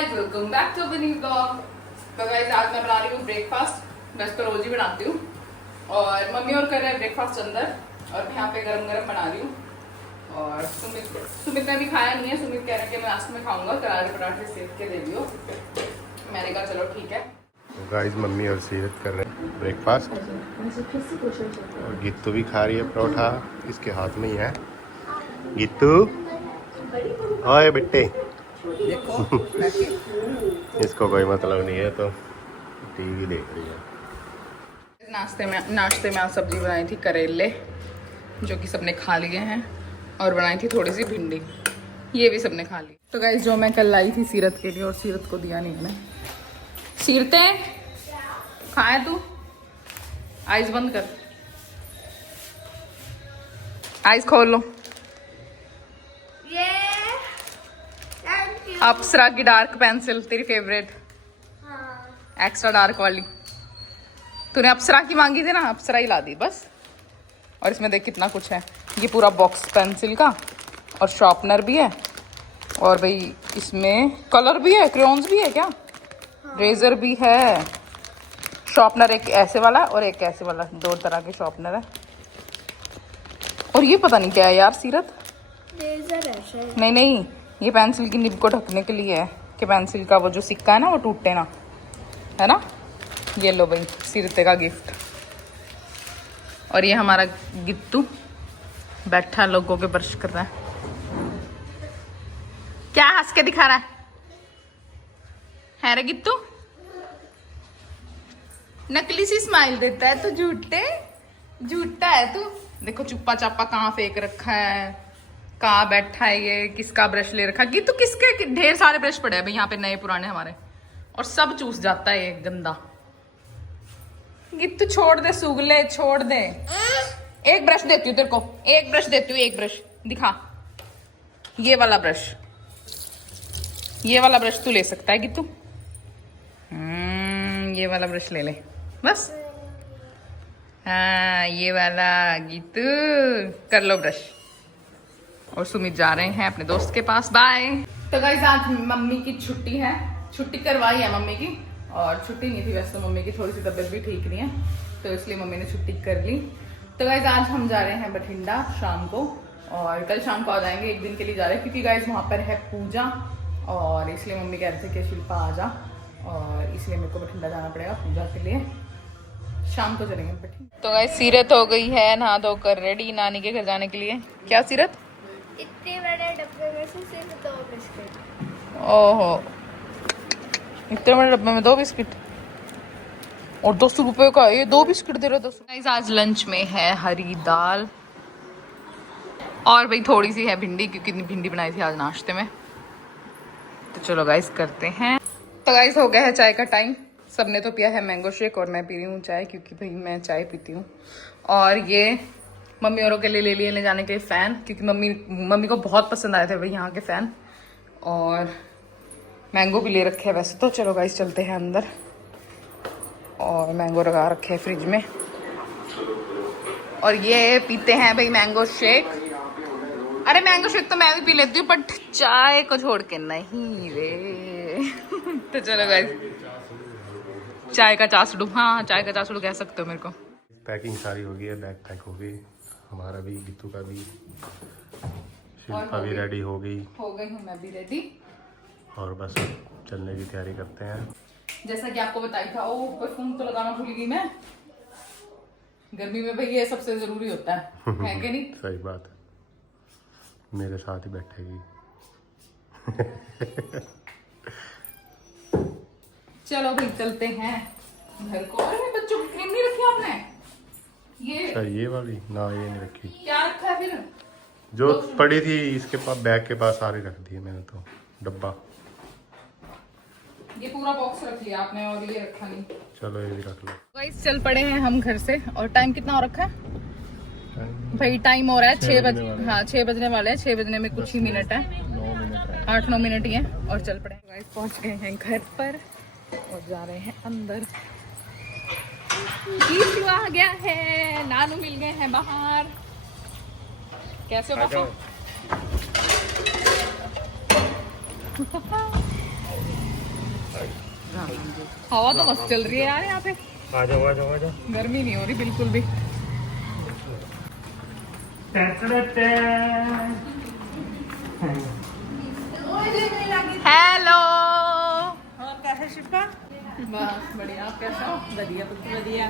Guys, welcome back to बनी blog. तो guys आज मैं बना रही हूँ ब्रेकफास्ट। मैं इसको रोज ही बनाती हूँ और मम्मी और कर रहे हैं ब्रेकफास्ट अंदर और मैं यहाँ पे गरम गरम बना रही हूँ। और सुमित ने भी खाया नहीं है। सुमित कह रहे हैं कि मैं लास्ट में खाऊंगा, करारे पराठे सेक के दे दियो। मैंने कहा चलो ठीक है। तो गाइस मम्मी और सीरत कर रहे हैं ब्रेकफास्ट और गीतू भी खा रही है परोठा, इसके हाथ में ही है। गीतू ओए बेटे इसको कोई मतलब नहीं है तो टीवी देख रही है। नाश्ते में आज सब्जी बनाई थी करेले, जो कि सबने खा लिए हैं, और बनाई थी थोड़ी सी भिंडी, ये भी सबने खा ली। तो गाइस जो मैं कल लाई थी सीरत के लिए और सीरत को दिया नहीं मैंने। सीरते खाए तू, आइज बंद कर, आइज खोल लो। अप्सरा की डार्क पेंसिल तेरी फेवरेट, एक्स्ट्रा डार्क वाली। तूने अप्सरा की मांगी थी ना, अप्सरा ही ला दी बस। और इसमें देख कितना कुछ है, ये पूरा बॉक्स पेंसिल का और शार्पनर भी है, और भाई इसमें कलर भी है, क्रेयॉन्स भी है क्या, रेजर भी है, शार्पनर एक ऐसे वाला और एक ऐसे वाला, दो तरह के शार्पनर है। और ये पता नहीं क्या है यार सीरत, रेजर है शायद। नहीं, ये पेंसिल की निब को ढकने के लिए है कि पेंसिल का वो जो सिक्का है ना वो टूटे ना, है ना। ये लो भाई सीरते का गिफ्ट। और ये हमारा गित्तू बैठा लोगों के ब्रश कर रहा है। क्या हंस के दिखा रहा है रे गित्तू? नकली सी स्माइल देता है तो झूठा है तू। देखो चुप्पा चापा कहाँ फेंक रखा है, कहाँ बैठा है, ये किसका ब्रश ले रखा है। गित्तू किसके ढेर सारे ब्रश पड़े हैं भाई यहाँ पे, नए पुराने हमारे, और सब चूस जाता है ये गंदा। गित्तू छोड़ दे सुगले, छोड़ दे। एक ब्रश देती हूँ तेरे को, एक ब्रश देती हूँ, एक ब्रश दिखा। ये वाला ब्रश, ये वाला ब्रश तू ले सकता है गित्तू। ये वाला ब्रश ले ले बस। हाँ ये वाला गित्तू, कर लो ब्रश। और सुमित जा रहे हैं अपने दोस्त के पास, बाय। तो गाइस आज मम्मी की छुट्टी है, छुट्टी करवाई है मम्मी की, और छुट्टी नहीं थी वैसे तो मम्मी की थोड़ी सी तबीयत भी ठीक नहीं है, तो इसलिए मम्मी ने छुट्टी कर ली। तो गाइस आज हम जा रहे हैं बठिंडा शाम को, और कल शाम को आ जाएंगे, एक दिन के लिए जा रहे हैं क्योंकि गाइस वहाँ पर है पूजा, और इसलिए मम्मी कह रहे थे कि शिल्पा आ जा, और इसलिए मेरे को बठिंडा जाना पड़ेगा पूजा के लिए। शाम को चलेंगे बठिंडा। तो गाइस सीरत हो गई है नहा धोकर रेडी नानी के घर जाने के लिए। क्या सीरत? इतने बड़े डब्बे में से सिर्फ 2 बिस्किट। ओहो, इतने बड़े डब्बे में 2 बिस्किट, और 200 रुपए का ये 2 बिस्किट दे रहे 200। गाइस आज लंच में है हरी दाल, और भाई थोड़ी सी है भिंडी, क्योंकि भिंडी बनाई थी आज नाश्ते में। तो चलो गाइस करते हैं। तो गाइस हो गया है चाय का टाइम, सबने तो पिया है मैंगो शेक और मैं पी रही हूँ चाय, क्योंकि भाई मैं चाय पीती हूँ। और ये मम्मी औरों के लिए ले जाने के लिए फ़ैन, क्योंकि मम्मी को बहुत पसंद आए थे भाई यहाँ के फ़ैन, और मैंगो भी ले रखे हैं वैसे तो। चलो गाइस चलते हैं अंदर, और मैंगो लगा रखे हैं फ्रिज में, और ये पीते हैं भाई मैंगो शेक। अरे मैंगो शेक तो मैं भी पी लेती हूँ, बट चाय को छोड़ के नहीं रे। तो चलो गाइस चाय का चासड़ू, हाँ चाय का चासड़ू कह सकते हो मेरे को। पैकिंग सारी हो गई है, बैग पैक हो गई, हमारा भी, गीतू का भी, शिल्पा भी रेडी हो गई हूँ मैं भी रेडी, और बस चलने की तैयारी करते हैं। जैसा कि आपको बताया था। ओ परफ्यूम तो लगाना भूल गई मैं, गर्मी में भाई ये सबसे जरूरी होता है कि नहीं? सही बात है, मेरे साथ ही बैठेगी। चलो भाई चलते हैं घर को। अरे बच्चों की क्रीम नहीं रखी आपने? ये वाली ना, ये नहीं रखी। क्या रखा है फिर? जो पड़ी थी इसके पास, बैग के पास सारी रख दी है मैंने तो, डब्बा। ये पूरा बॉक्स रख लिया आपने और ये रखा नहीं। चलो ये भी रख लो। गाइस चल पड़े हैं हम घर से, और टाइम कितना हो रखा है भाई? टाइम हो रहा है 6 बजे, हाँ 6 बजने वाले हैं, 6 बजने में कुछ ही मिनट है, 8-9 मिनट ही है, और चल पड़े। गाइस पहुंच गए हैं घर पर और जा रहे हैं अंदर। गीतू आ गया है, नानू मिल गए हैं बाहर। कैसे हो बाबू? हवा तो मस्त चल रही है यार यहाँ पे। आ जाओ आ जाओ आ जाओ। गर्मी नहीं हो रही बिल्कुल भी। हेलो, और कैसे शिल्पा? बस बढ़िया। आप कैसे हो? बढ़िया बिल्कुल बढ़िया।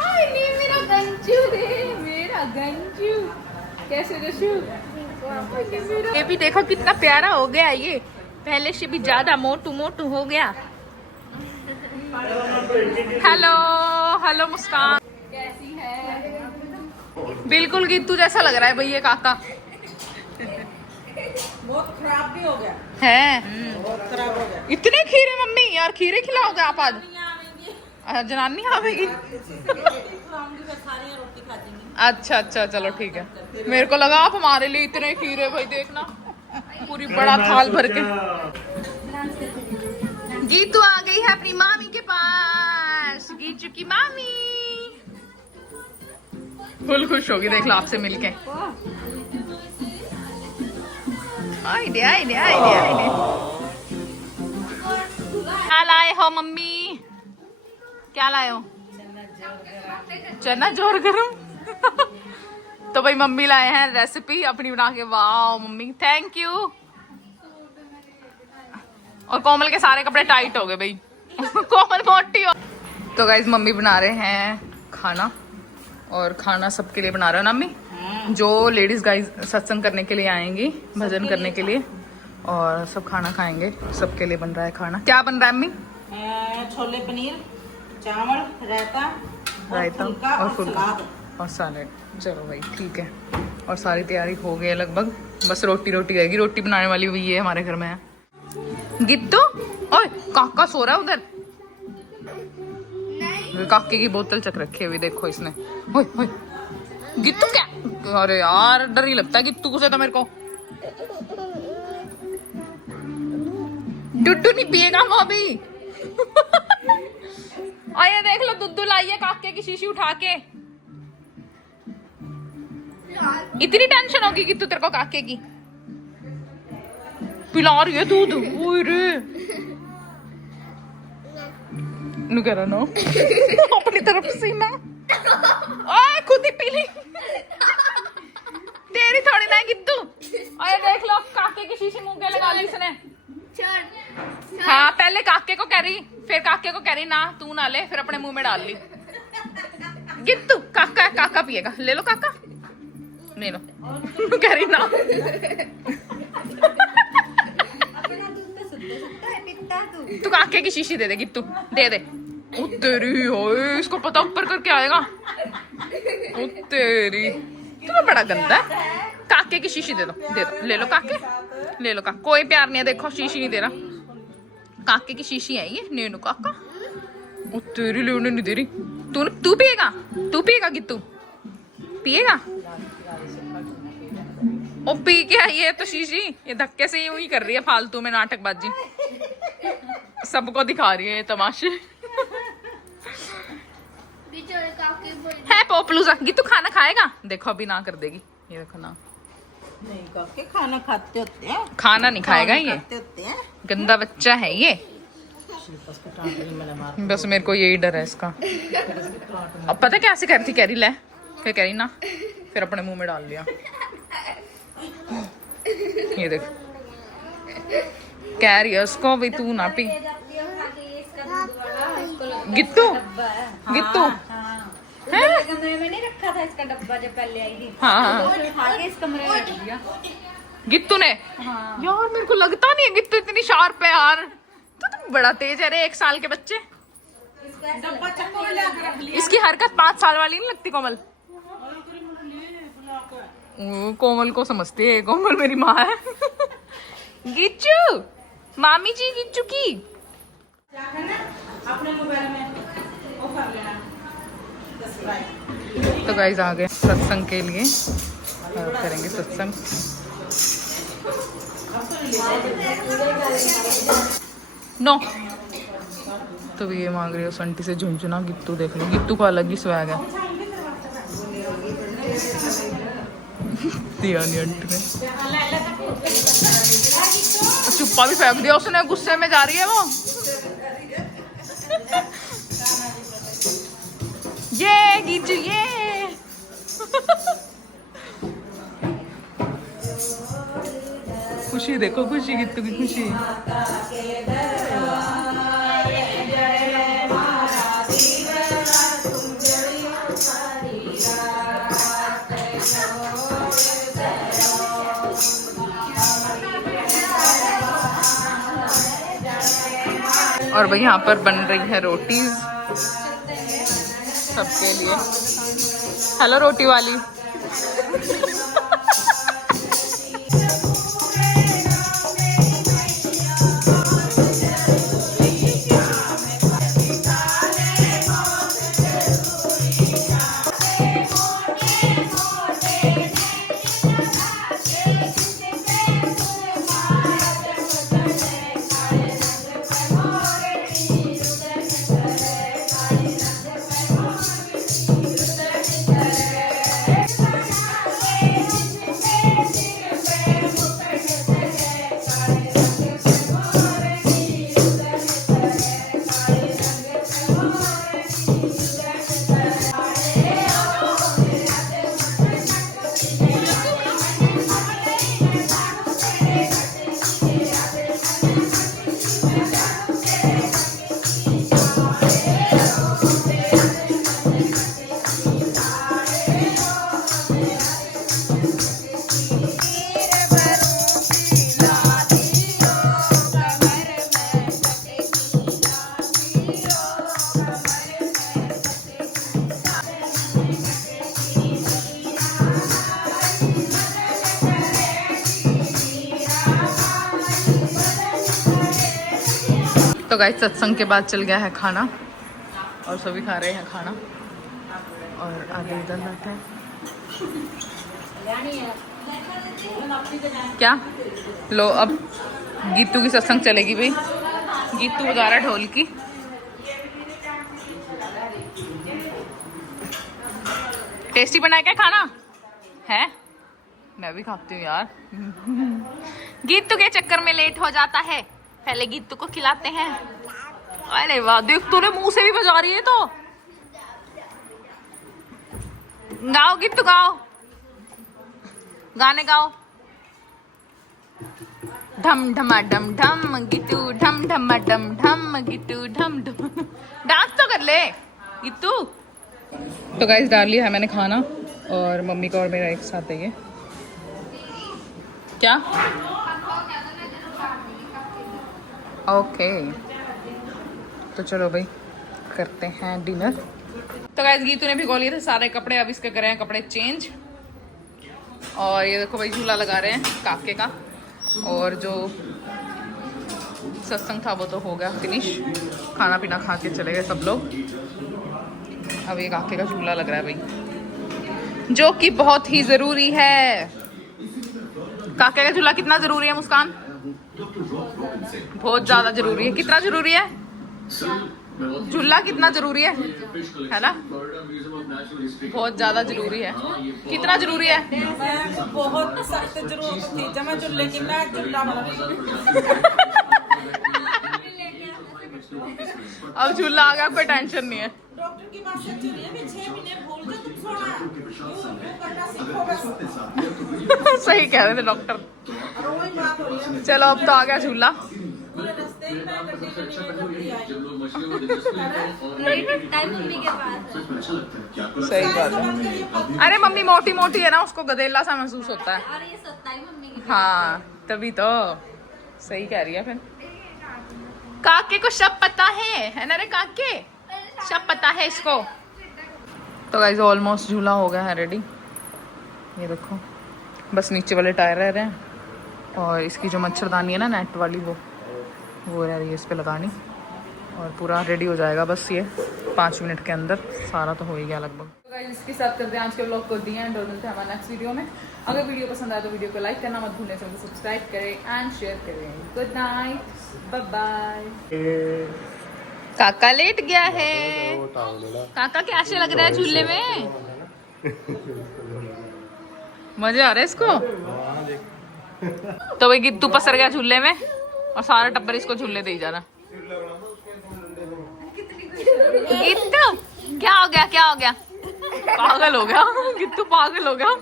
आय नहीं, मेरा गंजू रे, मेरा गंजू। कैसे रशु? ये भी देखो कितना प्यारा हो गया ये, पहले से भी ज्यादा मोटू मोटू हो गया। हेलो हेलो मुस्कान, कैसी है? बिल्कुल गीतू जैसा लग रहा है भैया काका। बहुत खराब भी हो गया है बहुत खराब हो गया। इतने खीरे मम्मी, यार खीरे खिलाओगे आप आज? जनानी आवेगी। सारी रोटी खा देंगी। अच्छा अच्छा चलो ठीक है। मेरे को लगा आप हमारे लिए इतने खीरे, भाई देखना पूरी बड़ा थाल भर के। गीतू आ गई है अपनी मामी के पास। गीचू की मामी फुल खुश होगी देख लो आपसे मिलके। Eyed eyed eyed eyed. क्या लाए हो मम्मी? क्या लाए हो? चना जोर गरम। तो भाई मम्मी लाए हैं रेसिपी अपनी बना के। वाह मम्मी थैंक यू। और कोमल के सारे कपड़े टाइट हो गए भाई। कोमल मोटी हो। तो गाइज मम्मी बना रहे हैं खाना, और खाना सबके लिए बना रहे हो ना मम्मी? जो लेडीज गाइज सत्संग करने के लिए आएंगी, भजन करने के लिए, और सब खाना खाएंगे, सबके लिए बन रहा है खाना। क्या बन रहा है मम्मी? छोले पनीर, चावल, रायता और फुल्का और सैलेड। चलो भाई ठीक है। और सारी तैयारी हो गई है लगभग, बस रोटी रहेगी। रोटी बनाने वाली हुई है हमारे घर में है। गिट्टू ओए काका सो रहा है उधर। काके की बोतल चक रखी हुई देखो इसने। ओए ओए गिट्टू क्या? अरे यार डर ही लगता है गिट्टू से तो मेरे को। डुड्डू नहीं पिएगा वो अभी। और ये देख लो दुद्धू लाई है काके की शीशी उठा के। इतनी टेंशन होगी कि तू तेरे को काके की पिला रही है दूध। ओए रे नु कह रहा नो अपनी तरफ से ना। ओए खुद ही पी ली तेरी थोड़ी ना गिद्दू। और देख लो काके की शीशी मुंह पे लगा ली इसने। हाँ पहले काके को कह रही, फिर काके को कह रही ना तू ना ले, फिर अपने मुंह में डाल ली। गिद्दू काका काका पिएगा, ले लो काका ले लो। कह रही ना। तू काके की शीशी दे दे गिट्टू, दे दे। ओ तेरी ओए इसको पता ऊपर करके आएगा। ओ तेरी तुम्हें बड़ा गंदा है। काके की शीशी दे दो ले लो काके, ले लो काका। कोई प्यार नहीं है देखो, शीशी नहीं दे रहा। काके की शीशी है ये, ले लो काका। ओ तेरी लेने नहीं दे रही। तू पिएगा गिट्टू पिएगा। ओ पी के आई है तो शीशी, ये धक्के से यूं ही कर रही है फालतू में नाटकबाजी। सबको दिखा रही है ये तमाशे। है पोपलूजा गिट्टू खाना खाएगा? देखो अभी ना कर देगी ये देखो ना। नहीं काके खाना खाते होते हैं। खाना नहीं खाएगा ये, होते हैं। गंदा बच्चा है ये। बस मेरे को यही डर है इसका। अब पता कैसे कर रही थी, कह रही ले, फिर कह रही ना, फिर अपने मुंह में डाल लिया। ये देख कह रही है उसको भी तू ना पी। गिट्टू गिट्टू कमरे में नहीं रखा था इसका डब्बा जब पहले आई थी। हाँ तो उठा के इस कमरे में रख दिया। गिट्टू ने। यार मेरे को लगता नहीं है गिट्टू इतनी शार्प है यार। तो बड़ा तेज है रे 1 साल के बच्चे। डब्बा चक्को में लाके रख लिया। इसकी हरकत 5 साल वाली नहीं लगती कोमल। कोमल को समझती है, कोमल मेरी माँ है। गिच्चू मामी जी गिच्चू की। अपने मोबाइल में वो कर लेना। तो गाइस आ गए सत्संग के लिए, और करेंगे सत्संग। नो तो ये मांग रही हो संटी से झुंझुना। गिट्टू देख लो, गिट्टू का अलग ही स्वैग है। चुप्पा भी फेंक दिया उसने, गुस्से में जा रही है वो। ये गीचू ये खुशी देखो, खुशी गीतू की खुशी। और भाई यहाँ पर बन रही है रोटीज सबके लिए। हेलो रोटी वाली। तो गाइस सत्संग के बाद चल गया है खाना और सभी खा रहे हैं खाना और आगे इधर बैठे हैं। क्या लो अब गीतू की सत्संग चलेगी भाई। गीतू बजा रहा है ढोल की। टेस्टी बनाया क्या खाना है? मैं भी खाती हूँ यार। गीतू के चक्कर में लेट हो जाता है, पहले गीतू को खिलाते हैं। अरे वाह देख तूने मुंह से भी बजा रही है। तो गाओ गीतू गाओ, गाने गाओ। ढम ढमा डम ढम गीतू ढम ढमा डम ढम गीतू ढम ढम। डांस तो कर ले गीतू। तो गाइस डाल लिया है मैंने खाना और मम्मी का और मेरा एक साथ है ये। क्या ओके तो चलो भाई करते हैं डिनर। तो गाइस गीतू ने भिगो लिए थे सारे कपड़े, अब इसके करे हैं कपड़े चेंज। और ये देखो भाई झूला लगा रहे हैं काके का। और जो सत्संग था वो तो हो गया फिनिश, खाना पीना खा के चले गए सब लोग। अब ये काके का झूला लग रहा है भाई, जो कि बहुत ही जरूरी है। काके का झूला कितना जरूरी है मुस्कान? बहुत ज्यादा जरूरी है। कितना जरूरी है झूला? कितना जरूरी है ना? बहुत ज्यादा जरूरी है। कितना जरूरी है? बहुत सख्त जरूरत थी जब मैं झूले की, मैं झूला अब झूला आ गया, कोई टेंशन नहीं है। डॉक्टर की बात सच रही है, 6 महीने भूल जा तुम सोना करना सीखो बस। सही कह रहे थे डॉक्टर। वही बात हो रही है। चलो अब तो आ गया झूला। रास्ते ही मैं करती टाइम मम्मी के पास है। सही बात है। अरे मम्मी मोटी मोटी है ना, उसको गदेला सा महसूस होता है। और ये सत्ता ही मम्मी की। हाँ तभी तो सही कह रही है। फिर काके को सब पता है ना रे? काके सब पता है इसको। तो गाइस ऑलमोस्ट झूला हो गया है रेडी। ये देखो बस नीचे वाले टायर रह रहे हैं और इसकी जो मच्छरदानी है ना नेट वाली वो रह रही है इस पे लगानी और पूरा रेडी हो जाएगा बस ये 5 मिनट के अंदर। सारा तो हो ही गया लगभग। तो गाइस इसके साथ करते हैं आज के व्लॉग को दी एंड और मिलते हैं हमारे नेक्स्ट वीडियो में। अगर वीडियो पसंद आए तो वीडियो को लाइक करना मत भूलें, सब्सक्राइब करें एंड शेयर करें। Good night, bye bye. काका लेट गया है। काका कैसे लग रहा है झूले में? मजे आ रहे हैं इसको। तो भाई गिद्दू पसर गया झूले में और सारा टब्बर इसको झूले दे ही जा रहा। गीतू क्या हो गया, क्या हो गया? पागल हो गया गीतू, पागल हो गया।